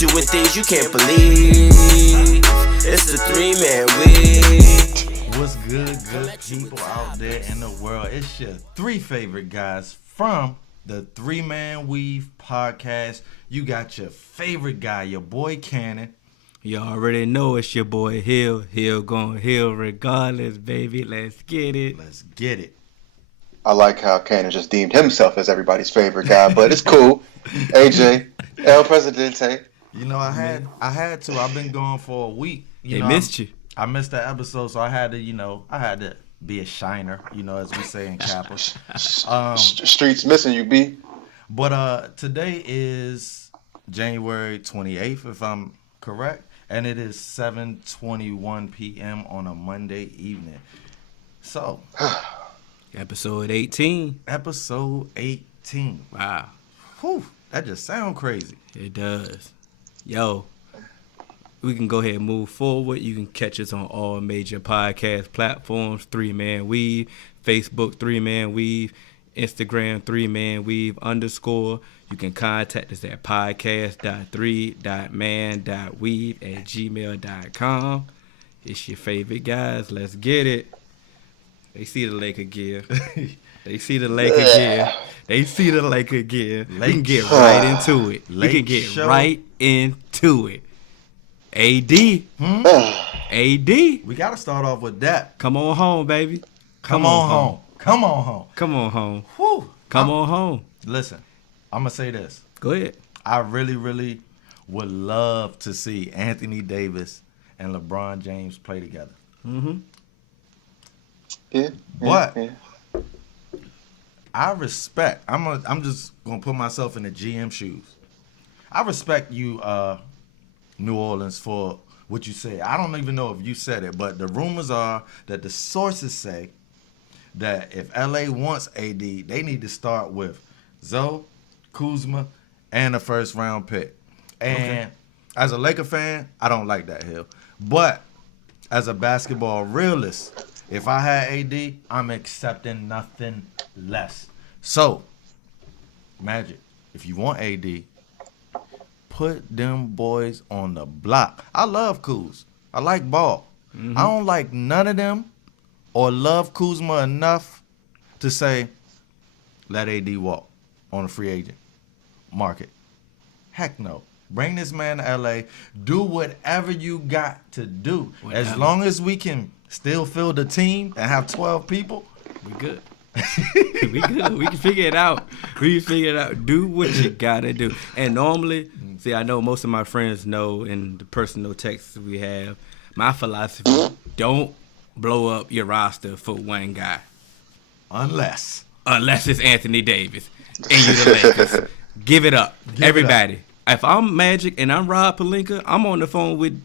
doing things you can't believe. It's the 3-Man Weave. What's good people out there in the world? It's your three favorite guys from the 3-Man Weave podcast. You got your favorite guy, your boy Cannon. You already know it's your boy Hill. Hill gon' Hill regardless, baby. Let's get it. Let's get it. I like how Cannon just deemed himself as everybody's favorite guy, but it's cool. AJ, El Presidente. You know, I had to. I've been gone for a week. They missed you. I missed that episode, so I had to be a shiner, as we say in Kappa. Streets missing you, B. But today is January 28th, if I'm correct, and it is 7:21 p.m. on a Monday evening. So, Episode 18. Episode 18. Wow. Whew, that just sounds crazy. It does. Yo, we can go ahead and move forward. You can catch us on all major podcast platforms, 3-Man Weave, Facebook 3-Man Weave, Instagram 3-Man Weave _. You can contact us at podcast.3.man.weave@gmail.com. It's your favorite guys. Let's get it. They see the Laker gear. They see the Laker gear. They see the Laker gear. We can get right into it. We can get right into it. AD. AD. We got to start off with that. Come on home, baby. Come on home. Come on home. Come on home. Whew. Come on home. Listen, I'm going to say this. Go ahead. I really, really would love to see Anthony Davis and LeBron James play together. Mm-hmm. Yeah. But I respect. I'm just gonna put myself in the GM shoes. I respect you, New Orleans, for what you said. I don't even know if you said it, but the rumors are that the sources say that if LA wants AD, they need to start with Zoe, Kuzma, and a first round pick. And as a Laker fan, I don't like that, Hill. But as a basketball realist, if I had AD, I'm accepting nothing less. So, Magic, if you want AD, put them boys on the block. I love Kuz. I like Ball. Mm-hmm. I don't like none of them or love Kuzma enough to say, let AD walk on a free agent market. Heck no. Bring this man to LA. Do whatever you got to do. Whatever. As long as we can still fill the team and have 12 people, we good. We good. We can figure it out. Do what you gotta do. And normally, see, I know most of my friends know in the personal texts we have, my philosophy, don't blow up your roster for one guy. Unless it's Anthony Davis and you the Lakers. Give it up. Everybody. If I'm Magic and I'm Rob Pelinka, I'm on the phone with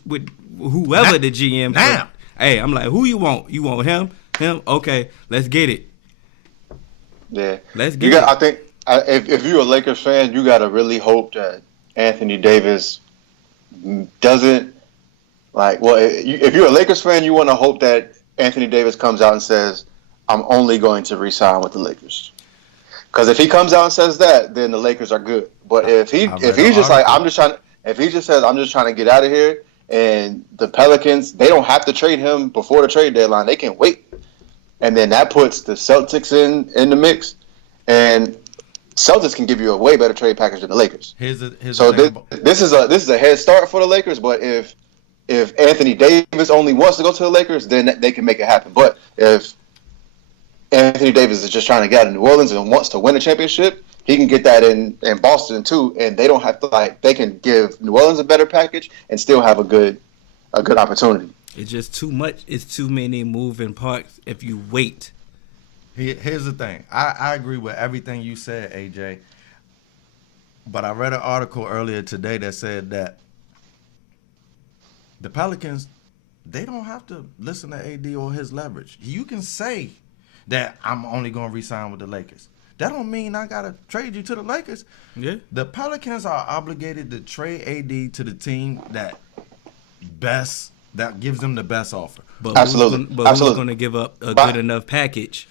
whoever the GM. Now. Hey, I'm like, who you want? You want him? Him? Okay, let's get it. Yeah. Let's get it. I think if you're a Lakers fan, you got to really hope that Anthony Davis doesn't if you're a Lakers fan, you want to hope that Anthony Davis comes out and says, I'm only going to re-sign with the Lakers. Because if he comes out and says that, then the Lakers are good. But if he just says, I'm just trying to get out of here, and the Pelicans, they don't have to trade him before the trade deadline. They can wait. And then that puts the Celtics in the mix. And Celtics can give you a way better trade package than the Lakers. This is a head start for the Lakers, but if Anthony Davis only wants to go to the Lakers, then they can make it happen. But if Anthony Davis is just trying to get out of New Orleans and wants to win a championship, he can get that in Boston too, and they don't have to they can give New Orleans a better package and still have a good opportunity. It's just too much. It's too many moving parts if you wait. Here's the thing. I agree with everything you said, AJ. But I read an article earlier today that said that the Pelicans, they don't have to listen to AD or his leverage. You can say that I'm only going to re-sign with the Lakers. That don't mean I got to trade you to the Lakers. Yeah. The Pelicans are obligated to trade AD to the team that gives them the best offer. But Absolutely. Who's going to give up a good enough package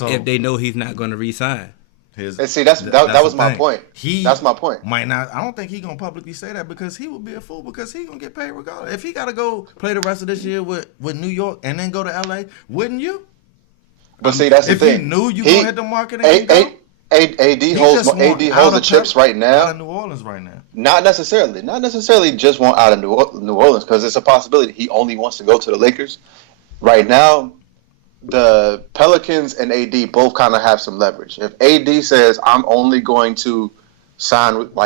if they know he's not going to re-sign? And see, that was my point. That's my point. Might not. I don't think he gonna publicly say that because he would be a fool because he gonna get paid regardless. If he gotta go play the rest of this year with New York and then go to LA, wouldn't you? But see, that's the thing. If he knew you gonna hit the market, and AD holds the chips right now. Out of New Orleans right now. Not necessarily just want out of New Orleans because it's a possibility he only wants to go to the Lakers. Right now, the Pelicans and AD both kind of have some leverage. If AD says I'm only going to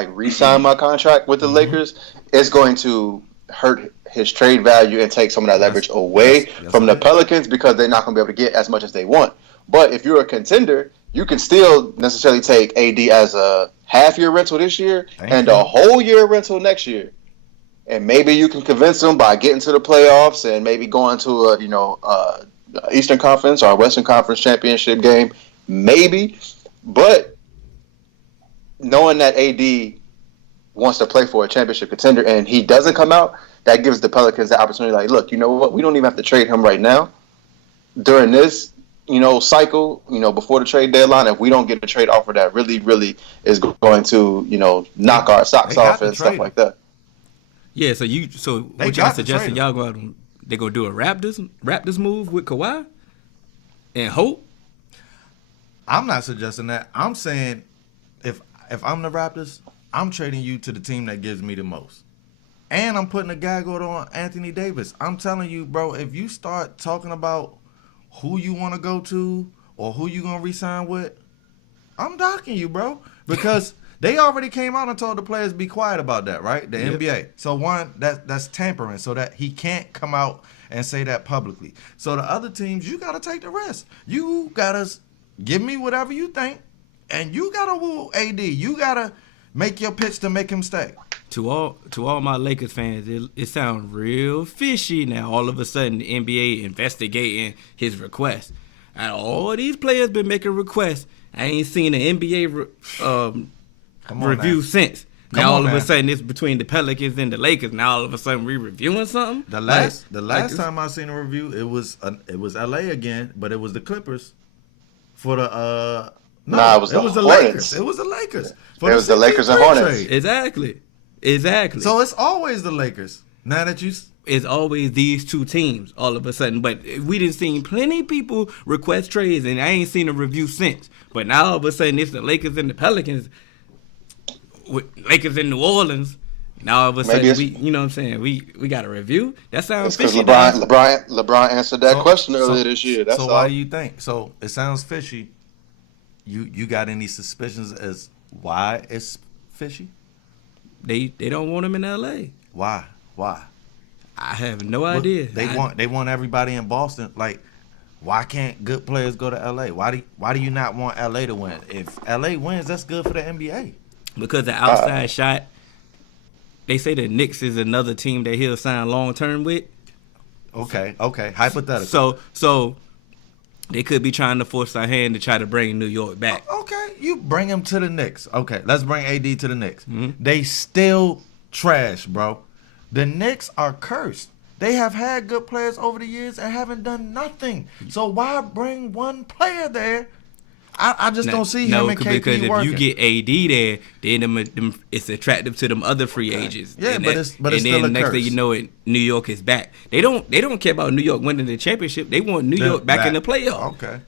re-sign my contract with the Lakers, it's going to hurt his trade value and take some of that leverage away from the Pelicans because they're not going to be able to get as much as they want. But if you're a contender, you can still necessarily take AD as a half-year rental this year and a whole year rental next year. And maybe you can convince them by getting to the playoffs and maybe going to a Eastern Conference or a Western Conference championship game, maybe. But knowing that AD wants to play for a championship contender and he doesn't come out, that gives the Pelicans the opportunity. Like, look, you know what? We don't even have to trade him right now. During this, cycle, before the trade deadline, if we don't get a trade offer that really, really is going to, knock our socks off and stuff like that. Yeah. So what y'all suggesting? Y'all go out and they gonna do a Raptors move with Kawhi and hope? I'm not suggesting that. I'm saying if I'm the Raptors, I'm trading you to the team that gives me the most. And I'm putting a gag order on Anthony Davis. I'm telling you, bro, if you start talking about who you want to go to or who you going to re-sign with, I'm docking you, bro. Because they already came out and told the players be quiet about that, right? The NBA. So one, that's tampering, so that he can't come out and say that publicly. So the other teams, you got to take the risk. You got to give me whatever you think, and you got to woo AD. You got to make your pitch to make him stay. To all my Lakers fans, it sounds real fishy now. All of a sudden, the NBA investigating his request. And all these players been making requests. I ain't seen an NBA review since. Now all of a sudden it's between the Pelicans and the Lakers. Now all of a sudden we reviewing something. The last time I seen a review, it was LA again, but it was the Clippers for the it was the Lakers. It was the Lakers. It was the Lakers and Hornets. Exactly. So it's always the Lakers. Now that it's always these two teams all of a sudden. But we done seen plenty of people request trades, and I ain't seen a review since. But now all of a sudden it's the Lakers and the Pelicans. With Lakers in New Orleans, now all of a sudden we got a review. That sounds fishy. LeBron answered that question earlier this year. That's all. Why do you think? So it sounds fishy. You got any suspicions as why it's fishy? They don't want him in LA. Why? I have no idea. They want everybody in Boston. Like, why can't good players go to LA? Why do you not want LA to win? If LA wins, that's good for the NBA. Because the outside shot, they say the Knicks is another team that he'll sign long term with. Okay. Hypothetical. So they could be trying to force our hand to try to bring New York back. Okay, you bring him to the Knicks. Okay, let's bring AD to the Knicks. Mm-hmm. They still trash, bro. The Knicks are cursed. They have had good players over the years and haven't done nothing. So why bring one player there? I just don't see him and KP because if working. you get AD there, then it's attractive to them other free agents. Yeah, but it's and still then a next curse. thing you know, New York is back. They don't care about New York winning the championship. They want New York back in the playoffs. Okay.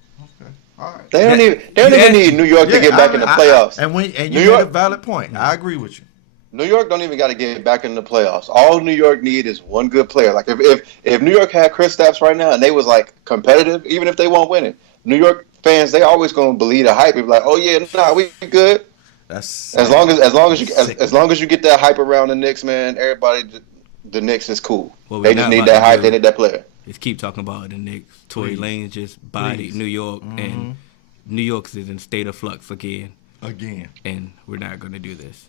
All right. They don't even need New York to get back in the playoffs. And you made a valid point. I agree with you. New York don't even got to get back in the playoffs. All New York need is one good player. Like if New York had Kristaps right now and they was like competitive, even if they won't win it, New York fans, they always gonna believe the hype. Be like, oh yeah, we good. That's as long as you get that hype around the Knicks, man. Everybody, the Knicks is cool. Well, they just need that hype. They need that player. Just keep talking about the Knicks. Tory Lanez just bodied New York, and New York is in state of flux again. And we're not gonna do this.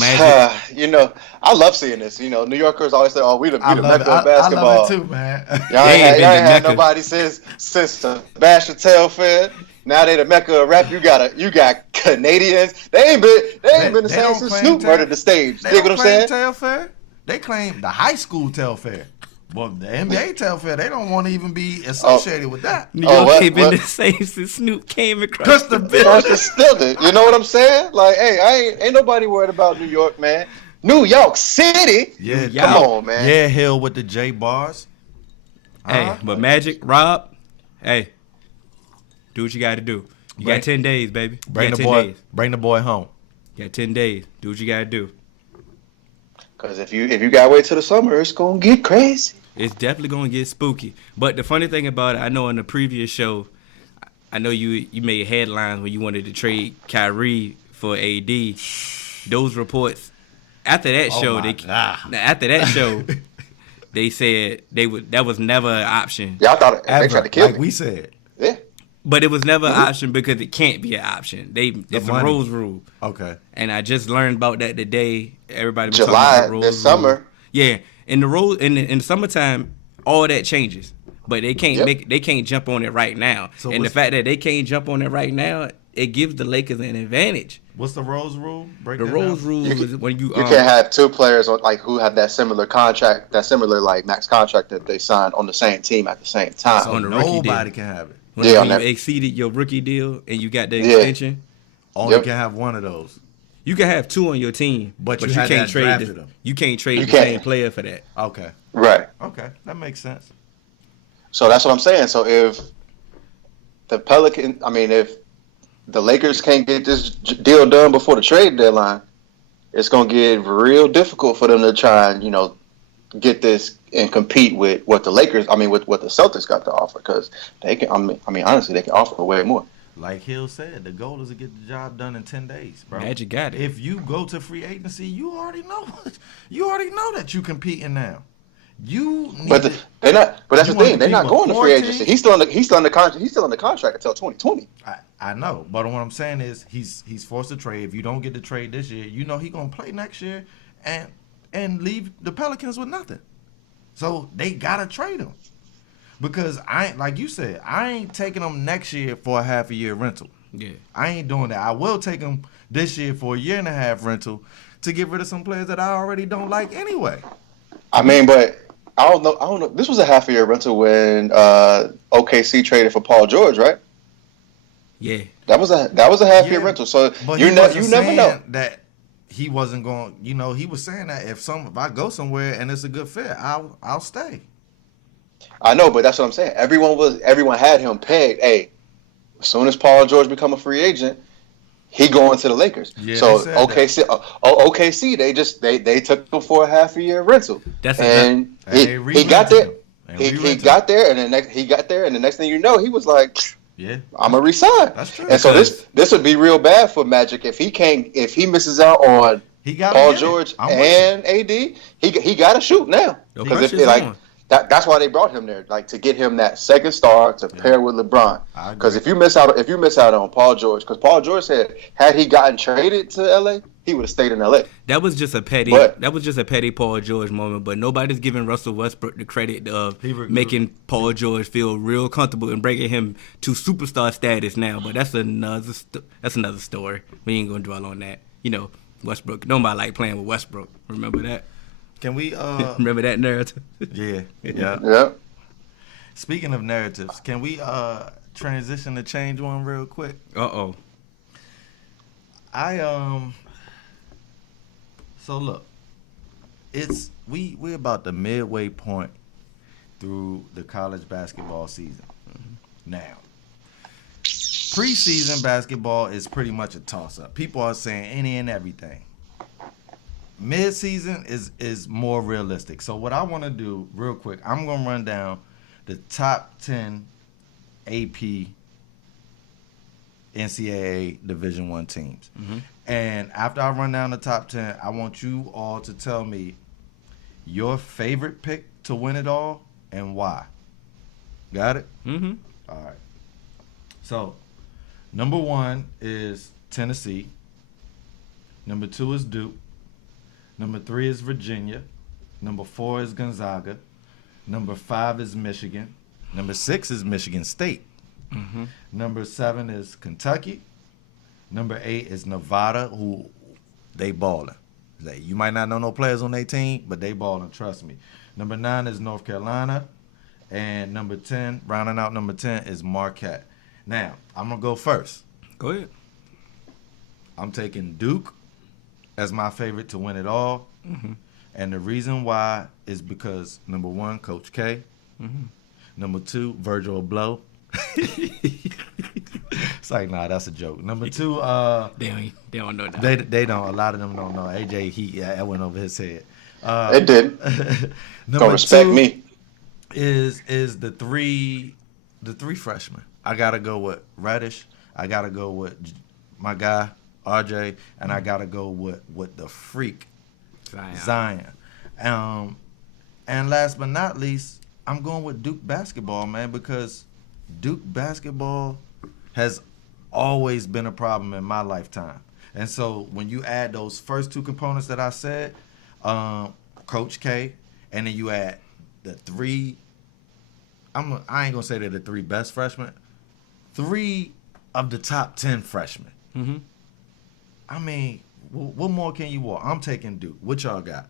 I love seeing this. New Yorkers always say, "Oh, we the mecca of basketball." I love it too, man. Y'all ain't had nobody since Sebastian Telfair. Now they the mecca of rap. You got Canadians. They ain't been the same since Snoop murdered the stage. You know what I'm saying? Telfair. They claim the high school Telfair. Well, the NBA Telfair, they don't want to even be associated with that. New York what- ain't been what? the same since Snoop came across Cause the the building. That's just still it. You know what I'm saying? Like, hey, ain't nobody worried about New York, man. New York City. Yeah, Come on, man. Yeah, Hill with the J bars. Hey, but Magic, Rob, hey, do what you got to do. You got 10 days, baby. You Bring got the 10 boy. days. Bring the boy home. You got 10 days. Do what you got to do. Because if you gotta wait till the summer, it's gonna get crazy. It's definitely gonna get spooky. But the funny thing about it, I know in the previous show, I know you made headlines when you wanted to trade Kyrie for AD. Those reports after that Oh show, my God. after that show, they said that was never an option. Yeah, I thought they Ever, tried to kill like me. we said. Yeah. But it was never an option because it can't be an option. It's a money. Rose rule. Okay. And I just learned about that today. Everybody been talking July about the Rose this rule. summer. Yeah, in the rose in the summertime, all that changes, but they can't Yep. they can't jump on it right now. So and the what's- fact that they can't jump on it right now, it gives the Lakers an advantage. What's the Rose rule? Break The that Rose down. rule You is when you You can't have two players like who have that similar contract, that similar like max contract that they signed on the same team at the same time. So on the rookie Nobody deal. can have it. when Yeah, you on that- exceeded your rookie deal and you got the Yeah. extension. Only Yep. can have one of those. You can have two on your team, But you you had can't that trade drafted the, them. you can't trade You the can't. same player for that. Okay. Right. Okay. That makes sense. So that's what I'm saying. So if the if the Lakers can't get this deal done before the trade deadline, it's gonna get real difficult for them to try and get this and compete with what the with what the Celtics got to offer, because they can. Honestly, they can offer way more. Like Hill said, the goal is to get the job done in 10 days, bro. Magic got it. If you go to free agency, you already know that you competing now. You need But they're not. But that's You the wanna thing. They're not compete with going to free 14? agency. He's still on the contract. He's still on the contract until 2020. I know, but what I'm saying is he's forced to trade. If you don't get the trade this year, you know he gonna play next year and leave the Pelicans with nothing. So they gotta trade him, because like you said, I ain't taking him next year for a half a year rental. Yeah. I ain't doing that. I will take him this year for a year and a half rental to get rid of some players that I already don't like anyway. But I don't know. This was a half a year rental when OKC traded for Paul George, right? Yeah. That was a half year Yeah, rental. So But you he never wasn't know. saying that he wasn't going. He was saying that if I go somewhere and it's a good fit, I'll stay. I know, but that's what I'm saying. Everyone had him pegged. Hey, as soon as Paul George become a free agent, he going to the Lakers. Yeah, So they said OKC, they took him for a half a year rental, That's and And they he got there. re-rented him. And He re-rented got there, and the next thing you know, he was like, Yeah, I'm a resign. that's true. And so this would be real bad for Magic if he misses out on He got Paul George and AD. He got to shoot now, The because pressure's on. that's why they brought him there, like to get him that second star to pair with LeBron. I agree. Because if you miss out on Paul George, because Paul George said had he gotten traded to LA, he would have stayed in LA. That was just a petty. But- That was just a petty Paul George moment. But nobody's giving Russell Westbrook the credit of making Paul George feel real comfortable and bringing him to superstar status now. But that's another story. We ain't gonna dwell on that. Westbrook. Nobody like playing with Westbrook. Remember that? Can we? Remember that narrative? Yeah. Yeah. Speaking of narratives, can we transition to change one real quick? Uh-oh. So look, we're about the midway point through the college basketball season. Now, preseason basketball is pretty much a toss-up. People are saying any and everything. Mid-season is more realistic. So what I want to do real quick, I'm going to run down the top 10 AP NCAA Division I teams. Mm-hmm. And after I run down the top 10, I want you all to tell me your favorite pick to win it all and why. Got it? Mm-hmm. All right. So, number 1 is Tennessee. Number 2 is Duke. Number 3 is Virginia. Number 4 is Gonzaga. Number 5 is Michigan. Number 6 is Michigan State. Mm-hmm. Number 7 is Kentucky. Number 8 is Nevada, who they balling. Like, you might not know no players on their team, but they balling, trust me. Number 9 is North Carolina. And number 10, rounding out number 10, is Marquette. Now, I'm going to go first. Go ahead. I'm taking Duke as my favorite to win it all. Mm-hmm. And the reason why is because, number 1, Coach K. Mm-hmm. Number 2, Virgil Blow. It's like, nah, that's a joke. Number 2, They don't know that. they don't. A lot of them don't know. AJ, that went over his head. It did. Don't respect 2 me. Is the three freshmen. I gotta go with Reddish. I gotta go with my guy RJ, and I gotta go with the freak Zion. And last but not least, I'm going with Duke basketball, man, because Duke basketball has always been a problem in my lifetime. And so when you add those first 2 components that I said, Coach K, and then you add the 3, I ain't gonna say they're the 3 best freshmen, 3 of the top 10 freshmen. Mm-hmm. I mean, what more can you want? I'm taking Duke. What y'all got?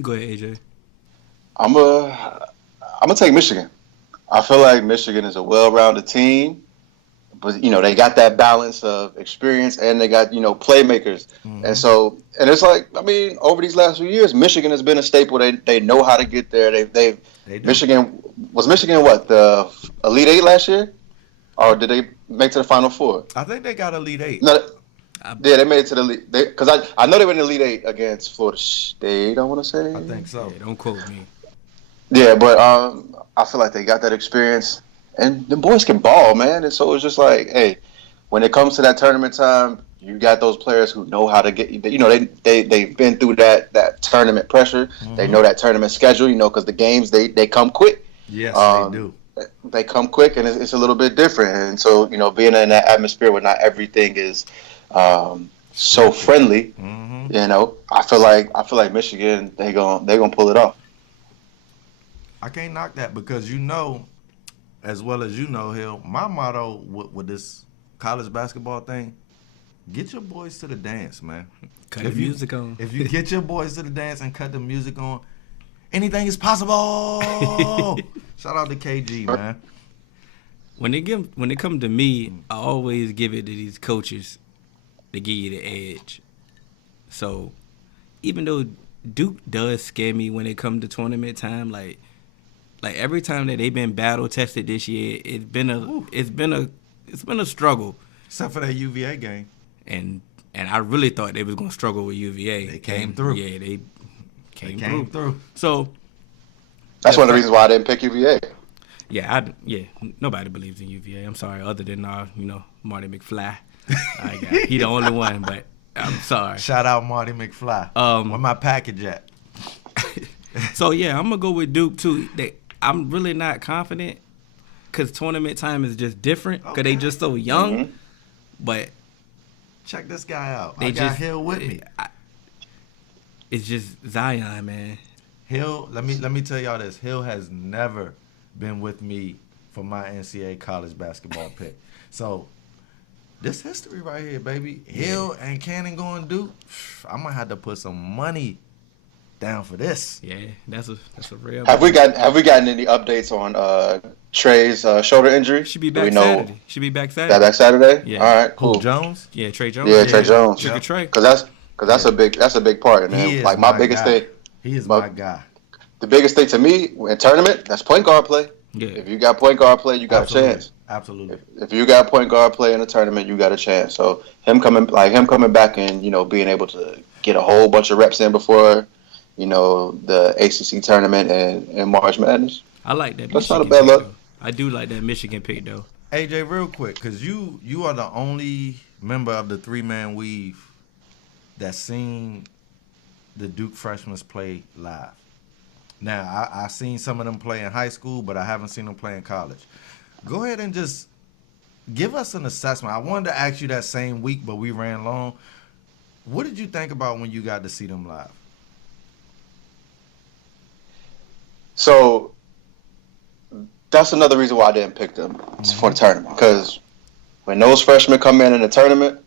Go ahead, AJ. I'm gonna take Michigan. I feel like Michigan is a well-rounded team, but they got that balance of experience and they got playmakers, Mm-hmm. and it's like, I mean, over these last few years, Michigan has been a staple. They know how to get there. They do. Michigan what, the Elite Eight last year, or did they make to the Final Four? I think they got Elite Eight. No. Yeah, they made it to the Elite. Because I know they were in the Elite Eight against Florida State, I want to say. I think so. Yeah, don't quote me. Yeah, but I feel like they got that experience, and the boys can ball, man. And so it's just like, hey, when it comes to that tournament time, you got those players who know how to get. They've been through that tournament pressure. Mm-hmm. They know that tournament schedule. Because the games they come quick. Yes, they do. They come quick, and it's a little bit different. And so being in that atmosphere where not everything is so friendly, Mm-hmm. I feel like Michigan they gonna pull it off. I can't knock that because as well as Hill, my motto with this college basketball thing, get your boys to the dance, man. Cut the music on. If you get your boys to the dance and cut the music on, anything is possible. Shout out to KG, man. When it comes to me, I always give it to these coaches to give you the edge. So even though Duke does scare me when it comes to tournament time, like every time that they've been battle tested this year, it's been a struggle. Except for that UVA game. And I really thought they was gonna struggle with UVA. They came through. Yeah, they came through. So So That's one of the reasons why I didn't pick UVA. nobody believes in UVA. I'm sorry, other than Marty McFly. He the only one, but I'm sorry. shout out Marty McFly. Where my package at? So yeah, I'm gonna go with Duke too. I'm really not confident because tournament time is just different because they just so young. Mm-hmm. But Check this guy out. they I got Hill with me. It's just Zion, man. Hill, let me tell y'all this. Hill has never been with me for my NCAA college basketball pick. So this history right here, baby. Hill and Cannon going Duke. I'm gonna have to put some money down for this. Yeah, that's a real. Have we gotten any updates on Trey's shoulder injury? Should be Do back we know Saturday. Should be back Saturday. that back Saturday? Yeah. All right, Cool. cool. Jones. Yeah, Trey Jones. Yeah, Trey Jones. Sugar Trey. Because that's a big part, man. He is Like my biggest guy. thing, He is my- my guy. the biggest thing to me in tournament, that's point guard play. Yeah. If you got point guard play, you got a chance. Absolutely. If you got point guard play in a tournament, you got a chance. So him coming back and being able to get a whole bunch of reps in before the ACC tournament and March Madness. I like that. That's Michigan not a bad pick, look. though. I do like that Michigan pick though. AJ, real quick, because you are the only member of the 3-man weave that's seen the Duke freshmen play live. Now, I seen some of them play in high school, but I haven't seen them play in college. Go ahead and just give us an assessment. I wanted to ask you that same week, but we ran long. What did you think about when you got to see them live? So that's another reason why I didn't pick them for the tournament. Because when those freshmen come in the tournament,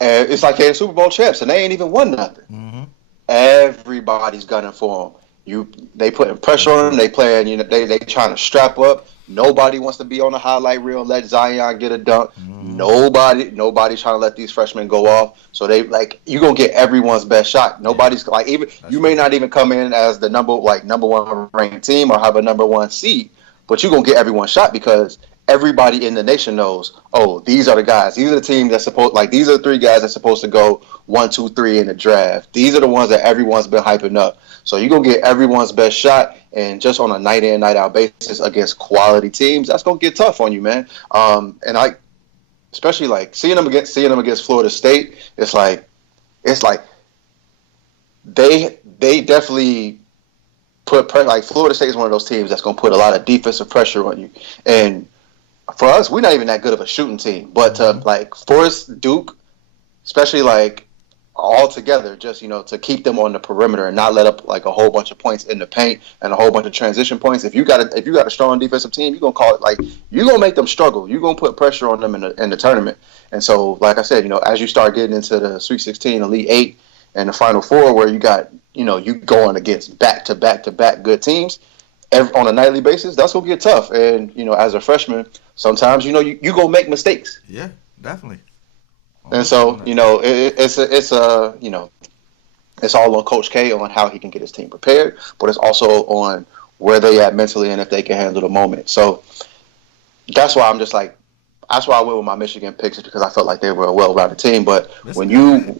And it's like they're Super Bowl champs, and they ain't even won nothing. Mm-hmm. Everybody's gunning for them. They putting pressure on them. They playing. They trying to strap up. Nobody wants to be on the highlight reel and let Zion get a dunk. Mm-hmm. Nobody trying to let these freshmen go off. So they you gonna get everyone's best shot. Nobody's even you may not even come in as the number one ranked team or have a number one seed, but you gonna get everyone's shot because everybody in the nation knows. Oh, these are the guys. These are the teams that these are the three guys that's supposed to go 1, 2, 3 in the draft. These are the ones that everyone's been hyping up. So you're going to get everyone's best shot, and just on a night in, night out basis against quality teams, that's going to get tough on you, man. And especially seeing them against Florida State, it's like they definitely put pressure. Like Florida State is one of those teams that's going to put a lot of defensive pressure on you. And for us, we're not even that good of a shooting team, but to force Duke, especially all together, just to keep them on the perimeter and not let up a whole bunch of points in the paint and a whole bunch of transition points. If you got a strong defensive team, you're gonna call it you're gonna make them struggle. You're gonna put pressure on them in the tournament. And so, like I said, as you start getting into the Sweet 16, Elite 8, and the Final Four, where you got you going against back to back good teams on a nightly basis, that's gonna get tough. And as a freshman, sometimes you gonna make mistakes. Yeah, definitely. And so, it's all on Coach K on how he can get his team prepared, but it's also on where they at mentally and if they can handle the moment. So that's why that's why I went with my Michigan picks, because I felt like they were a well-rounded team. But when you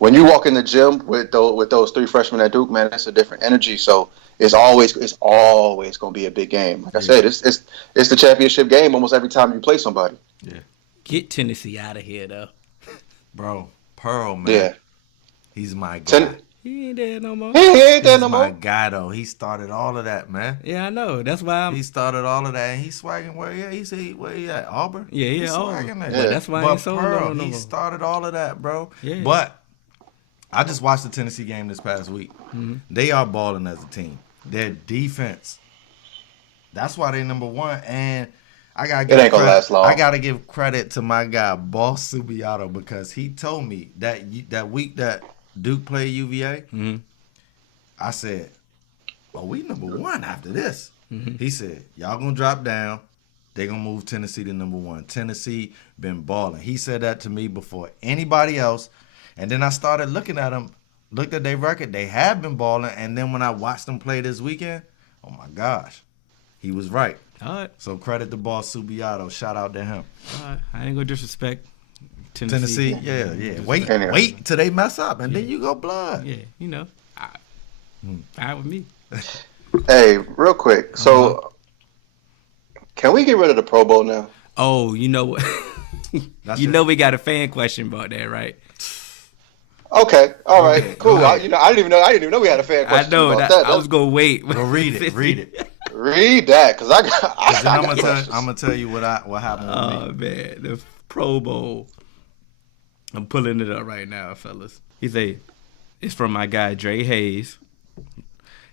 walk in the gym with those three freshmen at Duke, man, that's a different energy. So it's always going to be a big game. Like I said, it's the championship game almost every time you play somebody. Yeah. Get Tennessee out of here, though. Bro, Pearl, man. Yeah. He's my guy. He ain't there no more. He ain't there no He's my more. guy, though. He started all of that, man. Yeah, I know. That's why He started all of that, and he's swagging where he at. He said, where he at? Auburn? Yeah, He's Auburn. swagging there. But that's why I ain't so Pearl, no he more. started all of that, bro. Yeah. But I just watched the Tennessee game this past week. Mm-hmm. They are balling as a team. Their defense, that's why they number one. And I gotta It ain't gonna last long. I gotta give credit to my guy, Boss Subiato, because he told me that week that Duke played UVA, Mm-hmm. I said, "Well, we number one after this." Mm-hmm. He said, "Y'all gonna drop down. They gonna move Tennessee to number one. Tennessee been balling." He said that to me before anybody else, and then I started looking at them, looked at their record. They have been balling, and then when I watched them play this weekend, oh my gosh, he was right. All right. So credit to Boss Subiato. Shout out to him. All right. I ain't going to disrespect Tennessee, yeah. Wait till they mess up, and then you go blood. Yeah, fine with me. Hey, real quick. So, can we get rid of the Pro Bowl now? Oh, you know what? know we got a fan question about that, right? Okay, all right, Okay, cool. go I ahead. didn't even know we had a fan question. I know about that. I was gonna wait. Well, read it. Read that, because I I'm got gonna tell you what happened with me. Oh man, the Pro Bowl. I'm pulling it up right now, fellas. It's from my guy Dre Hayes.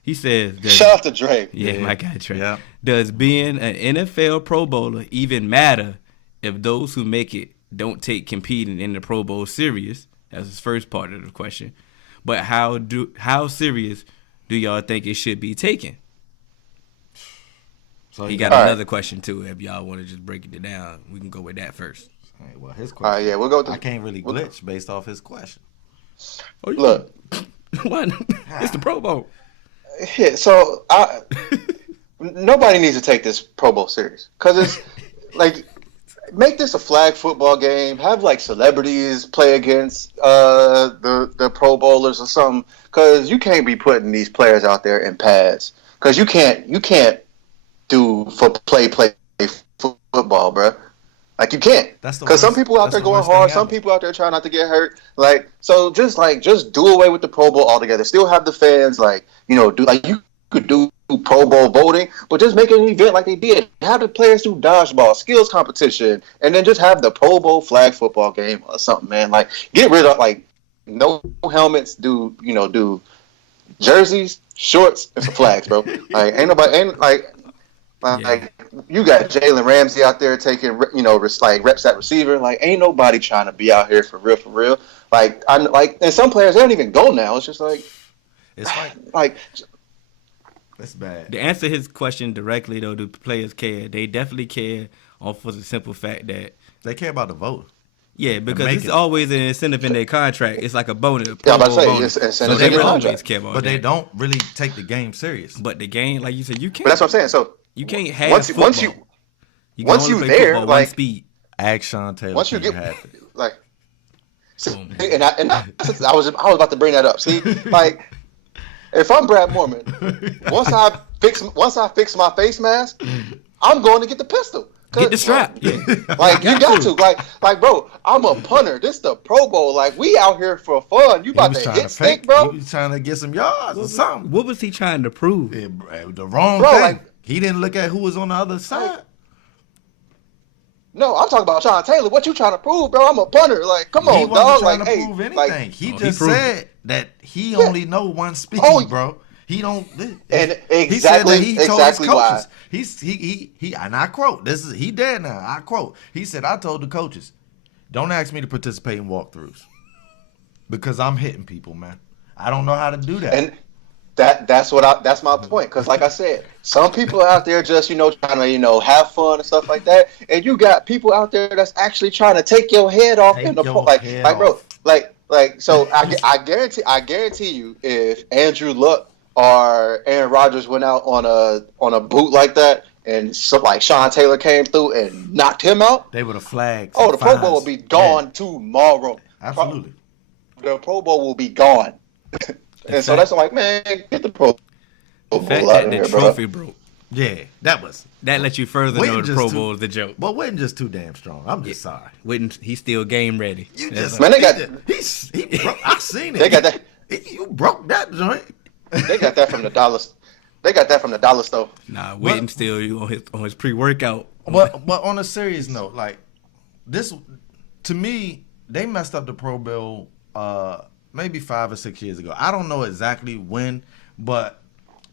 He says, Shout out to Dre. Yeah, my guy Dre. Yeah. Does being an NFL Pro Bowler even matter if those who make it don't take competing in the Pro Bowl serious? That's his first part of the question. But how serious do y'all think it should be taken? So He got another question too. If y'all want to just break it down, we can go with that first. Hey, well, his All right, question. yeah, we'll go with I can't really glitch based off his question. Oh, Look, Why not? It's the Pro Bowl. yeah, so nobody needs to take this Pro Bowl serious, because it's make this a flag football game. Have celebrities play against the Pro Bowlers or something, because you can't be putting these players out there in pads, because you can't do play football, bro. You can't, because some people out there going hard, some people out there trying not to get hurt. So just do away with the Pro Bowl altogether. Still have the fans you could do Pro Bowl voting, but just make it an event like they did. Have the players do dodgeball, skills competition, and then just have the Pro Bowl flag football game or something, man. Get rid of no helmets. Do jerseys, shorts, and some flags, bro. Like you got Jalen Ramsey out there taking reps at receiver. Like ain't nobody trying to be out here for real. Like and some players they don't even go now. It's just like it's like it's bad. To answer his question directly though, do players care? They definitely care, for the simple fact that they care about the vote. Yeah, because it's always an incentive in their contract. It's like a bonus. Yeah, I'm about to say it's incentive so they in the always contract. care about but that. they don't really take the game serious. But the game, like you said, you can't. But that's what I'm saying. So you can't have once football. You can once only you play there, football like one speed. Ask Sean Taylor. once you get have it. like, and I was about to bring that up. See, like if I'm Brad Mormon, once I fix my face mask, I'm going to get the pistol. Get the strap. Like you got to. Like bro, I'm a punter. This the Pro Bowl. Like we out here for fun. You about to hit stick, bro? He was trying to get some yards or something. What was he trying to prove? The wrong Bro, thing. like, he didn't look at who was on the other side. No, I'm talking about Sean Taylor. What you trying to prove, bro? I'm a punter. Like, come He on, wasn't dog. trying Like, to hey, prove anything. like, He he just proved said that he only know one speed, bro. He don't. And he said that he told his exactly coaches. why. He and I quote. He dead now. I quote. He said, "I told the coaches, don't ask me to participate in walkthroughs because I'm hitting people, man. I don't know how to do that." And that's my point. Because like I said, some people out there just trying to have fun and stuff like that, and you got people out there that's actually trying to take your head off in the bro, like so I guarantee you if Andrew Luck or Aaron Rodgers went out on a boot like that, and like Sean Taylor came through and knocked him out, they would have flagged. Oh, the Pro Bowl will be gone tomorrow. Absolutely, the Pro Bowl will be gone. And so that's like, man, get the Pro Bowl The fact out that of the here, trophy bro. broke. yeah, that That lets you further know the Pro Bowl is the joke. But Witten just too damn strong. I'm just sorry. Witten, he's still game ready. Man, they got. He broke. I seen it. They got that. You broke that joint. They got that from the dollar. They got that from the dollar store. Nah, Witten still on his pre-workout. But on a serious note, like this, to me, they messed up the Pro Bowl maybe 5 or 6 years ago. I don't know exactly when, but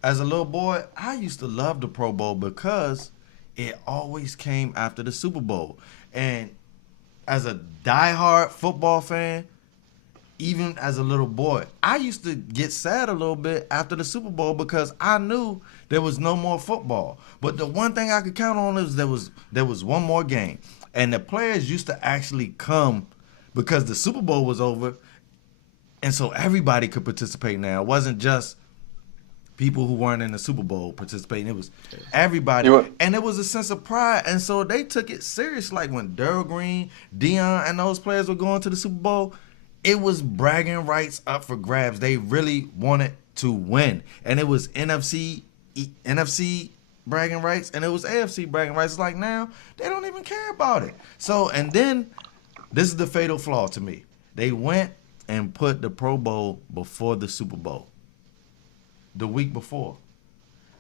as a little boy, I used to love the Pro Bowl because it always came after the Super Bowl. And as a diehard football fan, even as a little boy, I used to get sad a little bit after the Super Bowl because I knew there was no more football. But the one thing I could count on is there was one more game. And the players used to actually come because the Super Bowl was over, and so everybody could participate now. It wasn't just people who weren't in the Super Bowl participating. It was everybody. And it was a sense of pride. And so they took it serious. Like when Daryl Green, Deion, and those players were going to the Super Bowl, it was bragging rights up for grabs. They really wanted to win. And it was NFC bragging rights, and it was AFC bragging rights. It's like now, they don't even care about it. So, and then, this is the fatal flaw to me. They went and put the Pro Bowl before the Super Bowl. The week before.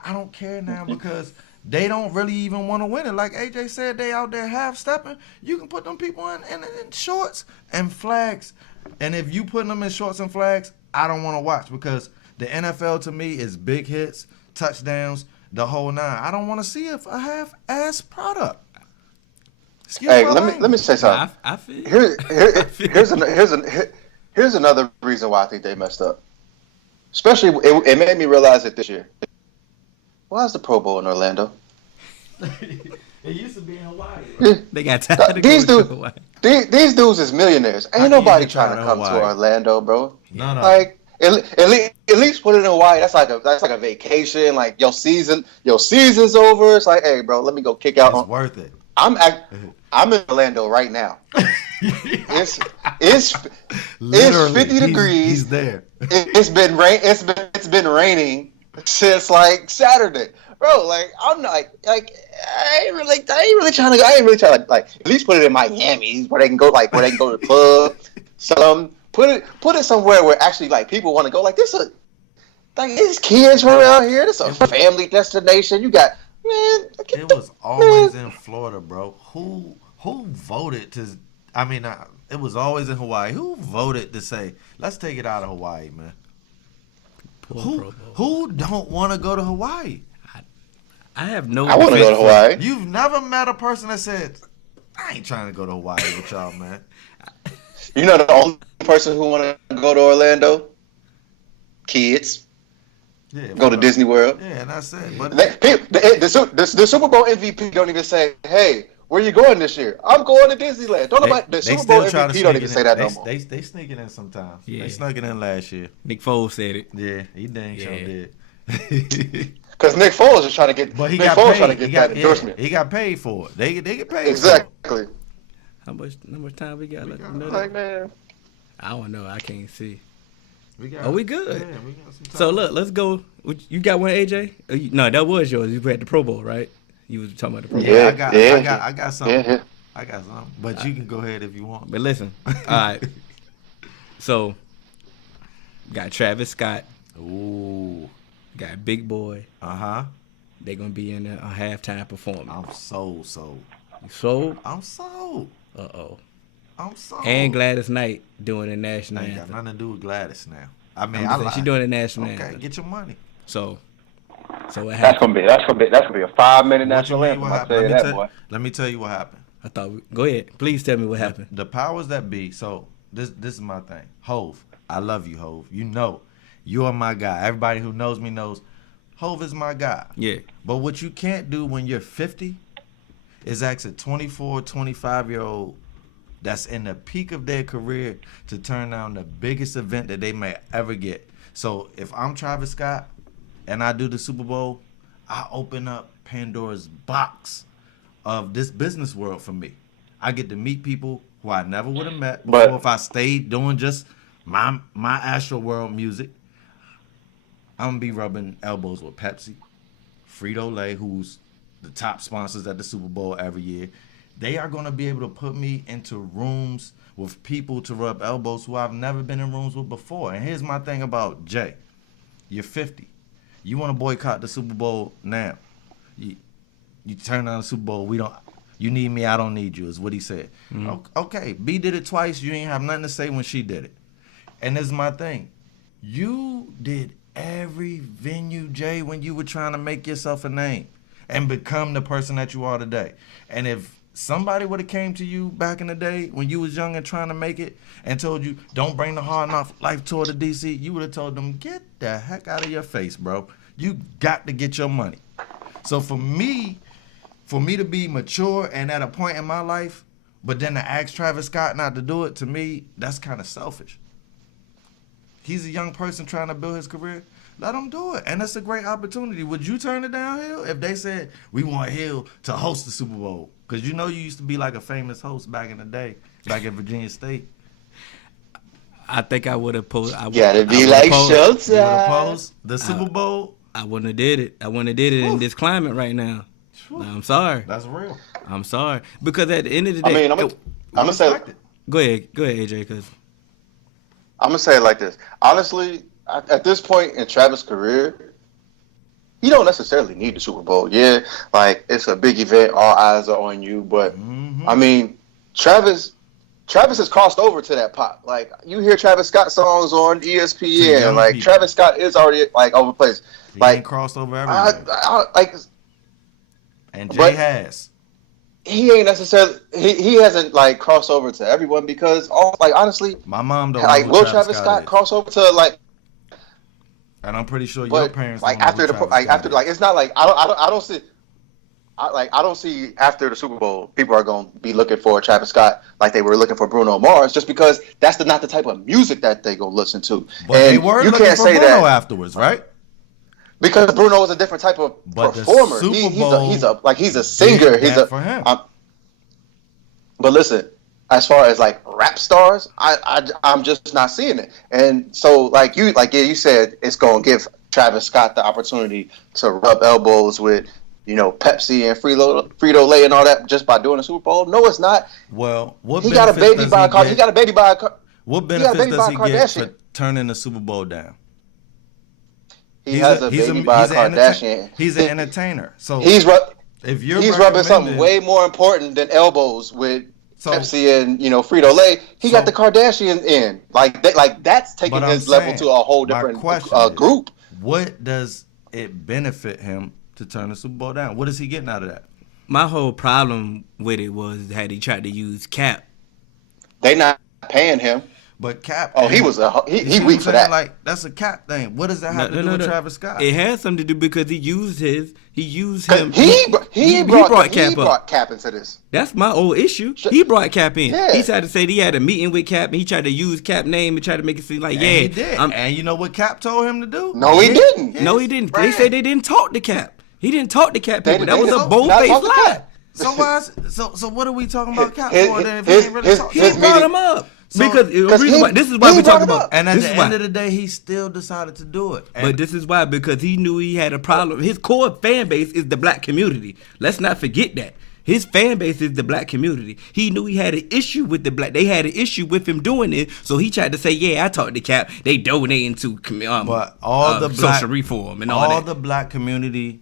I don't care now because they don't really even want to win it. Like AJ said, they out there half-stepping. You can put them people in shorts and flags. And if you put them in shorts and flags, I don't want to watch because the NFL to me is big hits, touchdowns, the whole nine. I don't want to see a half-ass product. Let me say something. I feel Here's another reason why I think they messed up. Especially, it made me realize it this year. Why is the Pro Bowl in Orlando? It used to be in Hawaii. They got tired of These going dudes, to Hawaii. these dudes is millionaires. Ain't nobody trying to come to Orlando, bro. No. Like at least put it in Hawaii. That's like a vacation. Like your season's over. It's like, hey, bro, let me go kick out. It's worth it. I'm in Orlando right now. It's 50 degrees. He's there. It's been raining since like Saturday, bro. Like I'm like I ain't really trying to go. I ain't really trying to like at least put it in Miami where they can go to the club. Put it somewhere where actually like people want to go. Like these kids run out here. This is a family destination. You got. Man, it was always in Florida, bro. Who voted to? I mean, it was always in Hawaii. Who voted to say, let's take it out of Hawaii, man? Who don't want to go to Hawaii? I have no. I want to go to Hawaii. You've never met a person that said, "I ain't trying to go to Hawaii with y'all, man." You know the only person who want to go to Orlando? Kids. Yeah, Go to Disney World. Yeah, and that's it. But The Super Bowl MVP don't even say, "Hey, where you going this year?" I'm going to Disneyland. Don't nobody. The Super Bowl MVP don't even say that no more. They sneak it in sometimes. Yeah. They snuck it in last year. Nick Foles said it. Yeah, he dang sure Yeah. did. Because Nick Foles is trying to get. But he Nick got Foles paid. trying to get that endorsement. He got paid for it. They get paid. Exactly. How much time we got left? You know Like, that? man. I don't know. I can't see. We got, Oh, we good. Yeah, we got some time. So look, let's go. You got one, AJ? No, that was yours. You had the Pro Bowl, right? You was talking about the Pro Bowl. Yeah, Yeah, I got something. Yeah. I got something. But you can go ahead if you want. But listen, all right. So, got Travis Scott, Ooh. got Big Boy. Uh-huh. They're gonna be in a halftime performance. I'm sold. So, I'm sold. I'm sold. and Gladys Knight doing the national Ain't got anthem. nothing to do with Gladys now. I mean, She doing the national Okay, anthem. get your money. So what That's happened? gonna be a 5-minute What you national mean anthem. what I happened? tell you that, boy. Let me tell you what happened. I thought. Go ahead. Please tell me what happened. The powers that be. So this is my thing. Hove, I love you, Hove. You know, you are my guy. Everybody who knows me knows Hove is my guy. Yeah. But what you can't do when you're 50 is ask a 24, 25-year-old that's in the peak of their career to turn down the biggest event that they may ever get. So if I'm Travis Scott and I do the Super Bowl, I open up Pandora's box of this business world for me. I get to meet people who I never would have met before if I stayed doing just my Astro World music. I'm gonna be rubbing elbows with Pepsi, Frito-Lay, who's the top sponsors at the Super Bowl every year. They are gonna be able to put me into rooms with people to rub elbows who I've never been in rooms with before. And here's my thing about Jay. You're 50. You want to boycott the Super Bowl now. You turn down the Super Bowl. You need me, I don't need you, is what he said. Okay, B did it twice. You ain't have nothing to say when she did it. And this is my thing. You did every venue, Jay, when you were trying to make yourself a name and become the person that you are today. And if somebody would have came to you back in the day when you was young and trying to make it and told you, don't bring the Hard Knock Life tour to DC, you would have told them, get the heck out of your face, bro. You got to get your money. So for me to be mature and at a point in my life, but then to ask Travis Scott not to do it, to me, that's kind of selfish. He's a young person trying to build his career. Let him do it. And that's a great opportunity. Would you turn it down, Hill, if they said, we want Hill to host the Super Bowl? Because you know you used to be like a famous host back in the day, back at Virginia State. I think I would have posed. Gotta be like Showtime. The Super Bowl. I wouldn't have did it. I wouldn't have did it in this climate right now. No, I'm sorry. That's real. I'm sorry. Because at the end of the day, I mean, I'm gonna say, go ahead, AJ. Cause I'm gonna say it like this. Honestly, at this point in Travis' career, you don't necessarily need the Super Bowl. Yeah, like it's a big event, all eyes are on you. But I mean, Travis has crossed over to that pop. Like you hear Travis Scott songs on ESPN. Like people. Travis Scott is already like overplayed. He like ain't crossed over everywhere. And Jay has. He ain't necessarily. He hasn't like crossed over to everyone because honestly, my mom don't like know will who Travis Scott cross over to like. And I'm pretty sure your parents. Like don't know after it's not like I don't see. I don't see after the Super Bowl people are going to be looking for Travis Scott like they were looking for Bruno Mars just because that's not the type of music that they go listen to. But and they were you looking can't for say Bruno that afterwards, right? Because Bruno is a different type of performer. He's a singer. He's a for him. But listen, as far as like rap stars, I'm just not seeing it. And so like you said, it's going to give Travis Scott the opportunity to rub elbows with, Pepsi and Frito-Lay and all that just by doing a Super Bowl. No, it's not. Well, he got a baby by a car. He got a baby by a car. What benefits does he get for turning the Super Bowl down? He has a baby by a Kardashian. He's an entertainer. So he's he's rubbing something way more important than elbows with Pepsi and Frito-Lay. He got the Kardashian in like that's taking his level to a whole different group. What does it benefit him to turn the Super Bowl down. What is he getting out of that? My whole problem with it was that he tried to use Cap. They not paying him. But Cap. Oh, he weak for that. Like, that's a Cap thing. What does that have to do with Travis Scott? It has something to do because he used him. He brought Cap into this. That's my old issue. He brought Cap in. Yeah. He tried to say that he had a meeting with Cap, and he tried to use Cap name and try to make it seem like, he did. And you know what Cap told him to do? No, he didn't. Yes. No, he didn't. They said they didn't talk to Cap. He didn't talk to Cap people. That was a not bold-faced talk to lie. Cap. So what are we talking about Cap for then if he ain't really talking? He brought him up. Because this is why we talking about. And at the end of the day, he still decided to do it. But this is why, because he knew he had a problem. His core fan base is the black community. Let's not forget that. His fan base is the black community. He knew he had an issue with the black. They had an issue with him doing it, so he tried to say, "Yeah, I talked to Cap. They donating to but all the black, social reform and all that." The black community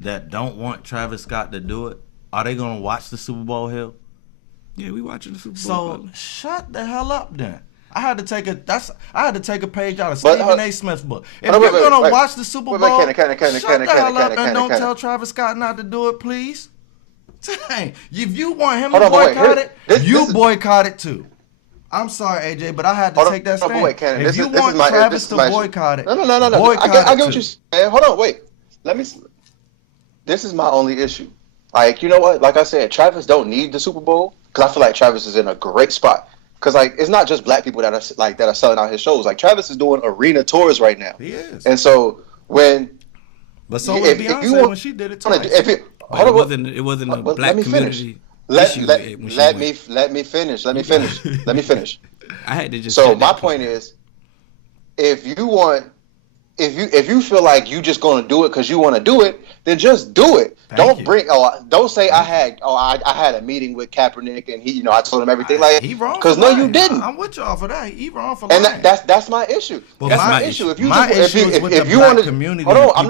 that don't want Travis Scott to do it, are they gonna watch the Super Bowl Hill? Yeah, we watching the Super Bowl. So brother. shut the hell up then. I had to take a page out of Stephen A. Smith's book. If you're gonna watch the Super Bowl, shut the hell up and don't tell Travis Scott not to do it, please. Dang, if you want him to boycott it, boycott it too. I'm sorry, AJ, but I had to take that stand. If you want Travis to boycott it, no. I get what you're saying. Hold on, wait. This is my only issue. Like, you know what? Like I said, Travis don't need the Super Bowl because I feel like Travis is in a great spot. Because like it's not just black people that are selling out his shows. Like Travis is doing arena tours right now. He is. And so when, but so was Beyonce when she did it twice. It wasn't a black community issue. Let me finish. I had to just. So my point is, if you feel like you just gonna do it because you want to do it, then just do it. Don't say I had a meeting with Kaepernick and he, I told him everything. Like he wrong. Because no, you didn't. I'm with y'all for that. He wrong for lying. And that's my issue. But that's my issue. If you want to community, hold on, I'm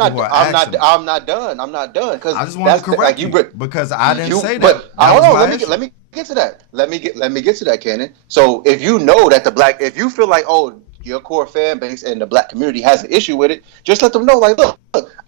not done. Because I just want to correct you because I didn't say that. But hold on, let me get to that. Let me get to that, Cannon. So if you know that if you feel like your core fan base and the black community has an issue with it, just let them know, like, look,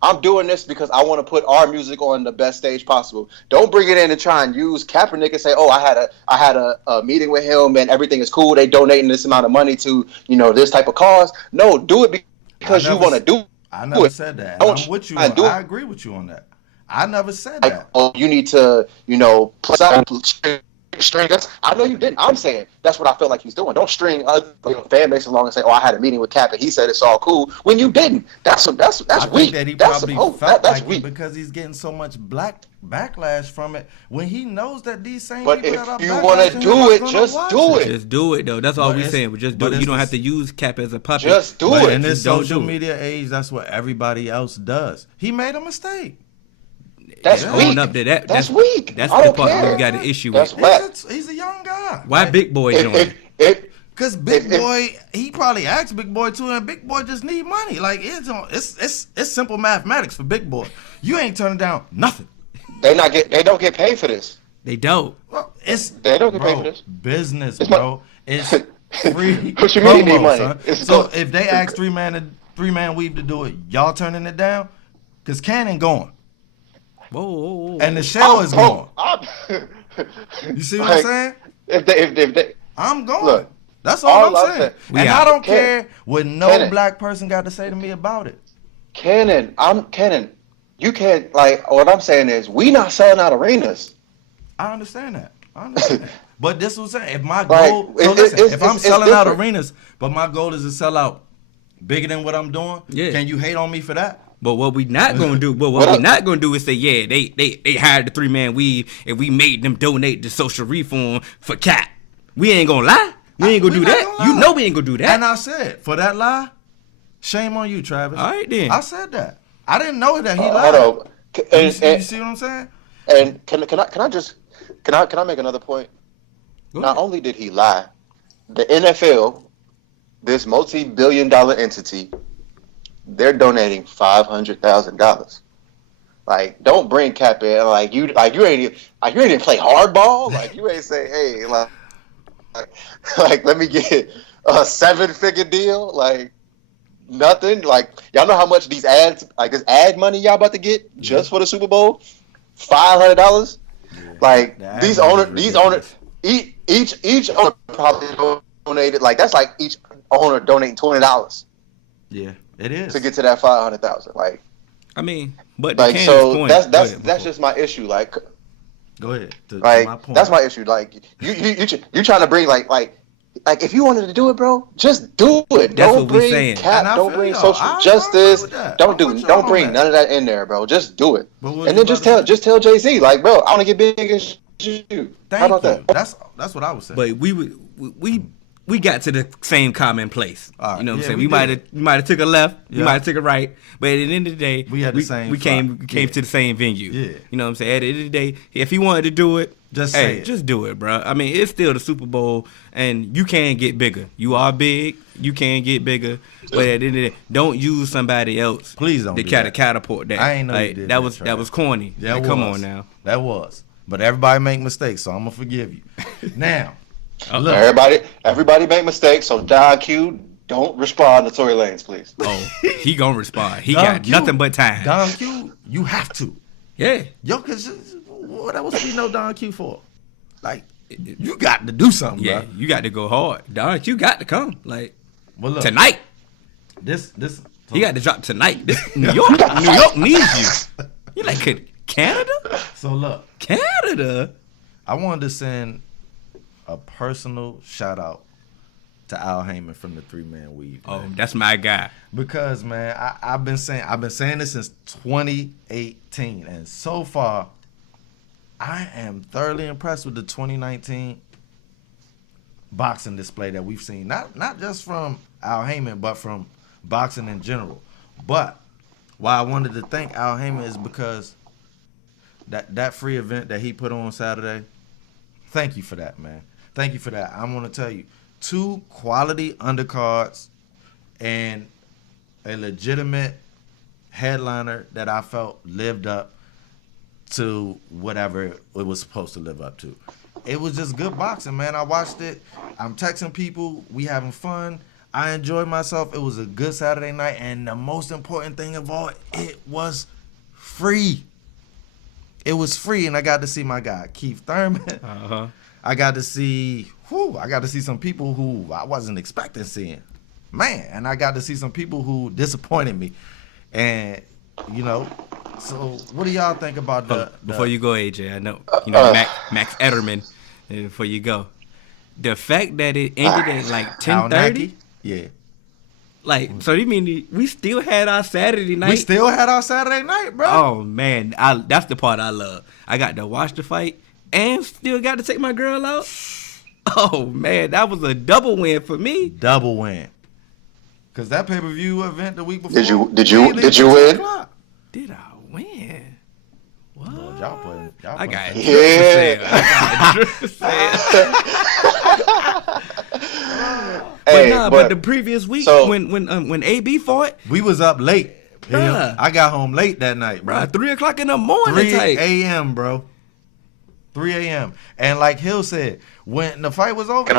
I'm doing this because I want to put our music on the best stage possible. Don't bring it in and try and use Kaepernick and say, I had a meeting with him and everything is cool. They donating this amount of money to, this type of cause. No, do it because you want to do it. I never said that. I'm with you. I agree with you on that. I never said that. You need to, string us. I know you didn't. I'm saying that's what I feel like he's doing. Don't string fan base along and say, I had a meeting with Cap and he said it's all cool when you didn't. That's weak. I think that he probably felt like it because he's getting so much black backlash from it when he knows that these same people that are But if you want to do it, just do it. Just do it though. That's all we're saying. Just do it. You don't have to use Cap as a puppet. Just do it. In this social media age, that's what everybody else does. He made a mistake. That's weak. Up to that. That's weak. That's the part where we got an issue with. He's a young guy. Why Big Boy joined? Because Big Boy, he probably asked Big Boy too, and Big Boy just need money. Like it's simple mathematics for Big Boy. You ain't turning down nothing. They don't get paid for this. They don't. Well, they don't get paid for this. Business, bro. It's free. What you mean you need money? So if they ask three man weave to do it, y'all turning it down? Because Cannon going. Whoa. And the shell is going. You see what I'm saying? If they, I'm going. Look, that's all I'm saying. And I don't care what no black person got to say to me about it. Cannon, you can't, what I'm saying is, we not selling out arenas. I understand that. But this was saying, if my goal, if I'm selling out arenas, but my goal is to sell out bigger than what I'm doing, can you hate on me for that? But what we not gonna do? Is say, they hired the 3-man weave and we made them donate to social reform for Cap. We ain't gonna lie. We ain't gonna do that. You know we ain't gonna do that. And I said, for that lie, shame on you, Travis. All right then. I said that. I didn't know that he lied. You see what I'm saying? And can I make another point? Not only did he lie, the NFL, this multi-billion-dollar entity, they're donating $500,000. Like, don't bring Cap in. You ain't even play hardball. Like, you ain't say, hey, like let me get a 7-figure deal. Like, nothing. Like, y'all know how much these ads, like this ad money y'all about to get just for the Super Bowl? $500. Like these owners, each owner probably donated. Like that's like each owner donating $20. Yeah, it is to get to that 500,000. Like, I mean, but like so point, that's just my issue. Like, go ahead. To like my point. that's my issue. Like you trying to bring like if you wanted to do it, bro, just do it. That's don't what we bring saying. don't bring social justice. Don't bring none of that in there, bro. Just do it. And then just tell Jay-Z, like, bro, I want to get big as you. How about that? That's what I was saying. But we got to the same common place. Right. You know what I'm saying? We We might have took a left, Yeah. we might have took a right, but at the end of the day, we had the same. We came to the same venue. Yeah. You know what I'm saying? At the end of the day, if he wanted to do it, just do it, bro. I mean, it's still the Super Bowl, and you can get bigger. You are big. You can get bigger, but at the end of the day, don't use somebody else. Please don't to do kind that. of catapult that. I ain't know like, you did that was corny. Yeah, like, come on now. That was. But everybody make mistakes, so I'm gonna forgive you. Now, look. Everybody make mistakes, so Don Q, don't respond to Tory Lanez, please. Oh, he gonna respond. He Don got Q, nothing but time. Don Q, you have to. Yeah. Yo, cause what else we know Don Q for? Like, you got to do something, Yeah, bro. you got to go hard. Don, you got to come. Like, Well, look, tonight. This He got to drop tonight. New York needs you. You like Canada? So look, Canada? I wanted to send a personal shout out to Al Heyman from the 3-Man Weave. Oh, Man. that's my guy. Because man, I've been saying this since 2018, and so far, I am thoroughly impressed with the 2019 boxing display that we've seen. Not just from Al Heyman, but from boxing in general. But why I wanted to thank Al Heyman is because that free event that he put on Saturday. Thank you for that, man. Thank you for that. I want to tell you, 2 quality undercards and a legitimate headliner that I felt lived up to whatever it was supposed to live up to. It was just good boxing, man. I watched it. I'm texting people. We having fun. I enjoyed myself. It was a good Saturday night. And the most important thing of all, it was free. It was free, and I got to see my guy, Keith Thurman. Uh-huh. I got to see some people who I wasn't expecting seeing. Man, and I got to see some people who disappointed me. And, you know, so what do y'all think about Before you go, AJ, I know, Max Etterman, before you go. The fact that it ended at like 10:30? Yeah. Like, so you mean we still had our Saturday night? We still had our Saturday night, bro. Oh, man. That's the part I love. I got to watch the fight and still got to take my girl out. Oh, man. That was a double win for me. Double win. Because that pay-per-view event the week before. Did you win? Did I win? What? No, y'all playing. I got Yeah. But the previous week when AB fought, we was up late. Bruh. I got home late that night, bro. 3:00 in the morning. 3 a.m., bro. 3 a.m. And like Hill said, when the fight was over,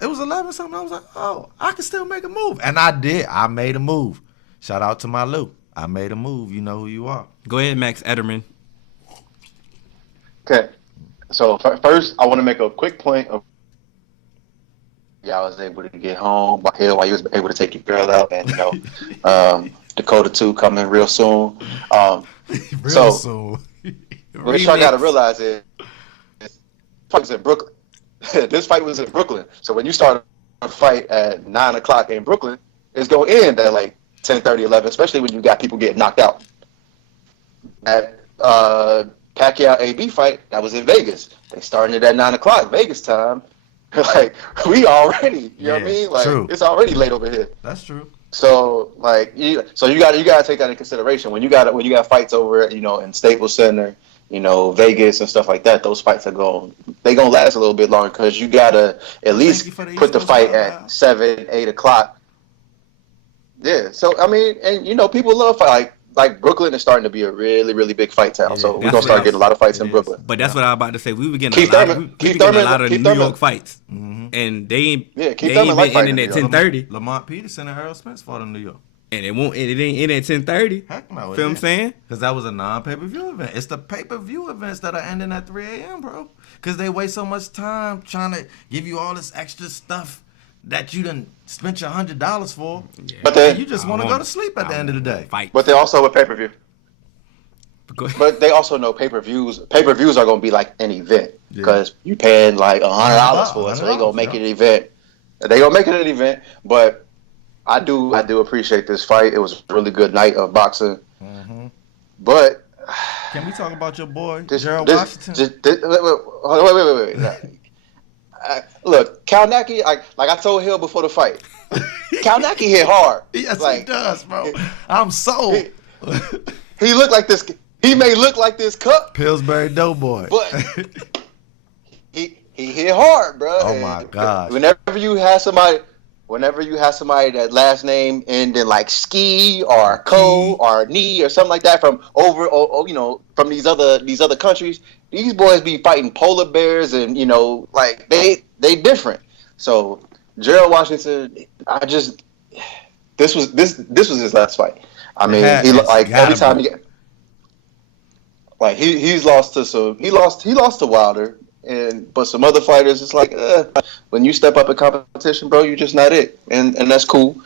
it was 11 something. I was like, oh, I can still make a move. And I did. I made a move. Shout out to my Lou. I made a move. You know who you are. Go ahead, Max Etterman. Okay. So first, I want to make a quick point of y'all was able to get home while you was able to take your girl out, and Dakota 2 coming real soon. Real soon. What y'all gotta realize is this fight was in Brooklyn. This fight was in Brooklyn. So when you start a fight at 9:00 in Brooklyn, it's gonna end at like 10:30, 11, especially when you got people getting knocked out. That Pacquiao AB fight, that was in Vegas. They started it at 9:00 Vegas time. Like, we already, you know what I mean? Like, true. It's already late over here. That's true. So like, you gotta take that into consideration when you got fights over, in Staples Center, Vegas and stuff like that. Those fights gonna last a little bit longer because you gotta at least put the fight at 7, 8 o'clock. Yeah. So I mean, and people love fight. Like Brooklyn is starting to be a really, really big fight town. So we're gonna start getting a lot of fights in Brooklyn. But that's what I was about to say. We were getting a lot of New York fights, and they ain't been ending at 10:30. Lamont Peterson and Earl Spence fought in New York. And it ain't 10:30. Heck no. Feel what I'm saying? Because that was a non-pay-per-view event. It's the pay-per-view events that are ending at 3 a.m., bro. Because they waste so much time trying to give you all this extra stuff that you done spent your $100 for. Yeah. But you just want to go to sleep at the end of the day. Fight. But they also a pay-per-view. But they also know pay-per-views are going to be like an event because you paying like $100 for it, so they going to make it an event. They going to make it an event, but I do appreciate this fight. It was a really good night of boxing. Mm-hmm. But can we talk about your boy, Washington? Wait. Look, Kalnacki, like I told Hill before the fight, Kalnacki hit hard. Yes, he does, bro. I'm sold. He looked like this. He may look like this cup Pillsbury Doughboy, but he hit hard, bro. Oh my gosh! Whenever you have somebody that last name end in like ski or co or knee or something like that from from these other countries, these boys be fighting polar bears and like they different. So Gerald Washington, this was his last fight. I mean, he like every time he's lost to he lost to Wilder. But some other fighters, it's like when you step up in competition, bro, you're just not it, and that's cool.